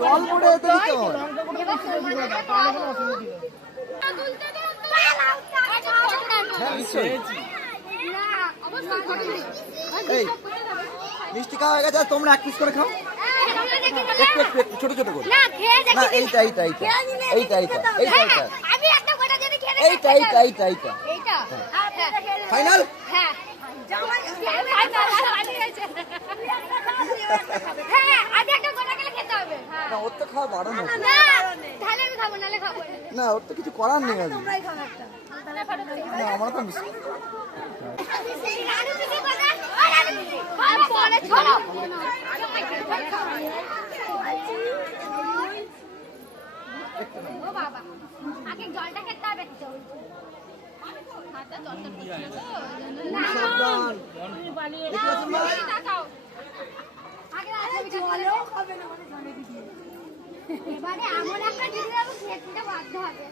জল পড়ে যেতে দিতে হয়। এই মিষ্টি খাওয়া হয়ে গেছে, তোমরা এক পিস করে খাও, একটু একটু একটু ছোট ছোট করে। না এইটা এইটা এইটা এইটা এইটা এইটা এইটা এইটা এইটা এইটা এইটা ফাইনাল। না ওর তো খাওয়া বাড়ানো, না ওর তো কিছু করার নেই আজ। না আমার তো মিষ্টি জলটা খেতে হবে। এবারে এমন একটা জিনিস বাধ্য হবে।